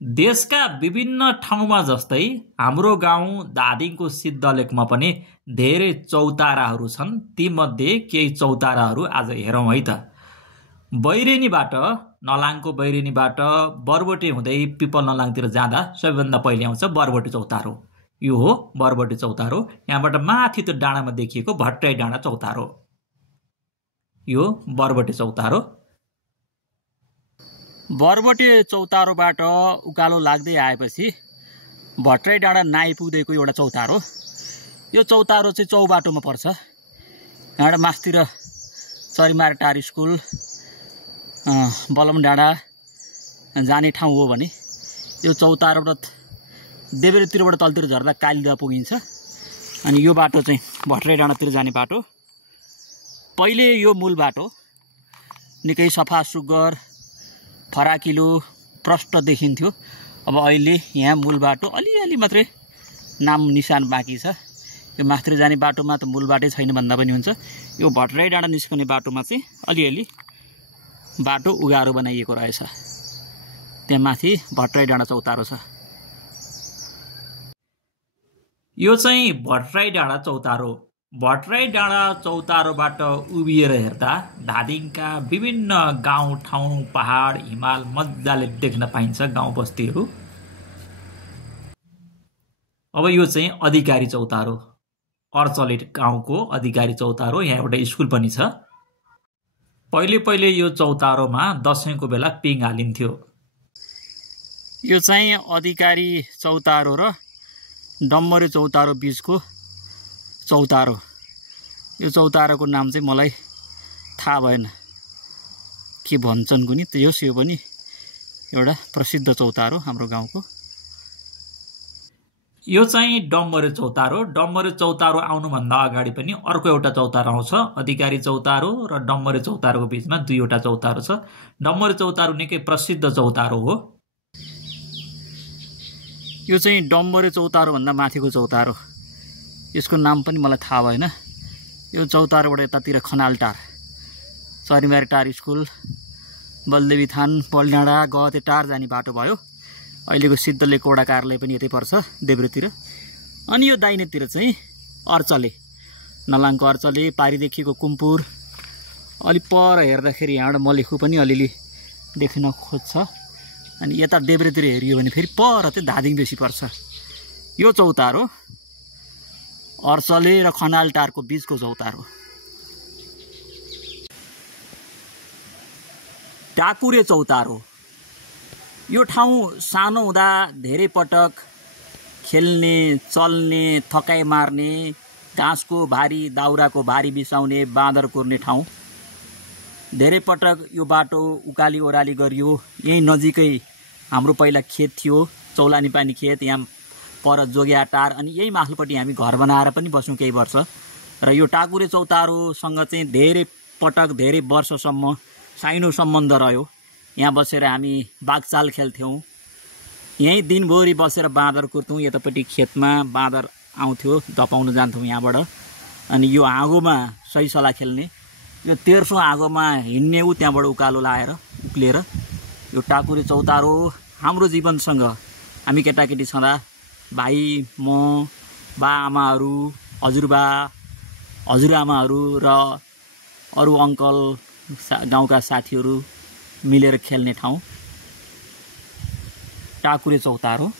देशका विभिन्न ठाउँमा जस्तै हाम्रो गाउँ धादिङको सिद्धलेखमा पनि धेरै चौताराहरू छन्। तीमध्ये केही चौताराहरू आज हेरौँ है त। बैरेनीबाट, नलाङको बैरेनीबाट बरबोटे हुँदै पिपल नलाङतिर जाँदा सबैभन्दा पहिले आउँछ बरबोटे चौतारो। यो हो बरबोटे चौतारो। यहाँबाट माथि त्यो डाँडामा देखिएको भट्टराई डाँडा चौतारो। यो बरबोटे चौतारो। बरबोटे चौतारोबाट उकालो लाग्दै आएपछि भट्टराई डाँडा नआइपुग्दैको एउटा चौतारो। यो चौतारो चाहिँ चौबाटोमा पर्छ। यहाँबाट मास्तिर चरीमार टार स्कुल, बलम डाँडा जाने ठाउँ हो भने यो चौतारोबाट देब्रेतिरबाट तलतिर झर्दा कालीदा पुगिन्छ। अनि यो बाटो चाहिँ भट्टराई डाँडातिर जाने बाटो। पहिले यो मूल बाटो निकै सफा सुग्घर फराकिलो प्रष्ट देखिन्थ्यो। अब अहिले यहाँ मूल बाटो अलिअलि मात्रै नाम निशान बाँकी छ। यो मास्तिर जाने बाटोमा त मूल बाटै छैन भन्दा पनि हुन्छ। यो भट्टराई डाँडा निस्कने बाटोमा चाहिँ अलिअलि बाटो उगारो बनाइएको रहेछ। त्यहाँ माथि भट्टराई डाँडा चौतारो छ। यो चाहिँ भट्टराई डाँडा चौतारो। भट्टराई डाँडा चौतारोबाट उभिएर हेर्दा धादिङका विभिन्न गाउँ ठाउँ पहाड हिमाल मजाले देख्न पाइन्छ, गाउँ बस्तीहरू। अब यो चाहिँ अधिकारी चौतारो, अर्चले गाउँको अधिकारी चौतारो। यहाँ एउटा स्कुल पनि छ। पहिले यो चौतारोमा दसैँको बेला पिङ हालिन्थ्यो। यो चाहिँ अधिकारी चौतारो र डम्बरे चौतारो बीचको चौतारो। यो चौतारोको नाम चाहिँ मलाई थाहा भएन के भन्छन् कुनी। त्यो यो पनि एउटा प्रसिद्ध चौतारो हाम्रो गाउँको। यो चाहिँ डम्बरे चौतारो। डम्बरे चौतारो आउनुभन्दा अगाडि पनि अर्को एउटा चौतारो आउँछ। अधिकारी चौतारो र डम्बरे चौतारोको बिचमा दुईवटा चौतारो छ। डम्बरे चौतारो निकै प्रसिद्ध चौतारो हो। यो चाहिँ डम्बरे चौतारो भन्दा माथिको चौतारो। यसको नाम पनि मलाई थाहा भएन। यो चौतारोबाट यतातिर खनाल टार, चरीमार टार स्कुल, बलदेवी थान, बलडाँडा, गहते टार जाने बाटो भयो। अहिलेको सिद्धलेखको वडा कार्यालय पनि यतै पर्छ देब्रेतिर। अनि यो दाहिनेतिर चाहिँ अर्चले, नलाङको अर्चले, पारीदेखिको कुम्पुर। अलि पर हेर्दाखेरि यहाँबाट मलेखु पनि अलिअलि देख्न खोज्छ। अनि यता देब्रेतिर हेरियो भने फेरि पर चाहिँ धादिङ बेसी पर्छ। यो चौतारो अर्चले र खनाल टारको बीचको चौतारो। टाकुरे चौतारो। यो ठाउँ सानो हुँदा धेरै पटक खेल्ने, चल्ने, थकाइ मार्ने, घाँसको भारी, दाउराको भारी बिसाउने, बाँदर कुर्ने ठाउँ। धेरै पटक यो बाटो उकाली ओह्राली गरियो। यही नजिकै हाम्रो पहिला खेत थियो, चौलानी पानी खेत। यहाँ पर जोगिया टार। अनि यही माथिल्लोपट्टि हामी घर बनाएर पनि बस्यौँ केही वर्ष। र यो टाकुरे चौतारोसँग चाहिँ धेरै पटक धेरै वर्षसम्म साइनो सम्बन्ध रह्यो। यहाँ बसेर हामी बाघचाल खेल्थ्यौँ। यहीँ दिनभरि बसेर बाँदर कुर्थ्यौँ। यतापट्टि खेतमा बाँदर आउँथ्यो, धपाउन जान्थ्यौँ यहाँबाट। अनि यो हाँगोमा सही सला खेल्ने, यो तेर्सो हाँगोमा हिँड्ने ऊ त्यहाँबाट उकालो लाएर उक्लिएर। यो टाकुरे चौतारो हाम्रो जीवनसँग हामी केटाकेटी छँदा भाइ, म, बा आमाहरू, हजुरबा हजुरआमाहरू र अरू अङ्कल, गाउँका साथीहरू मिलेर खेल्ने ठाउँ टाकुरे चौतारो।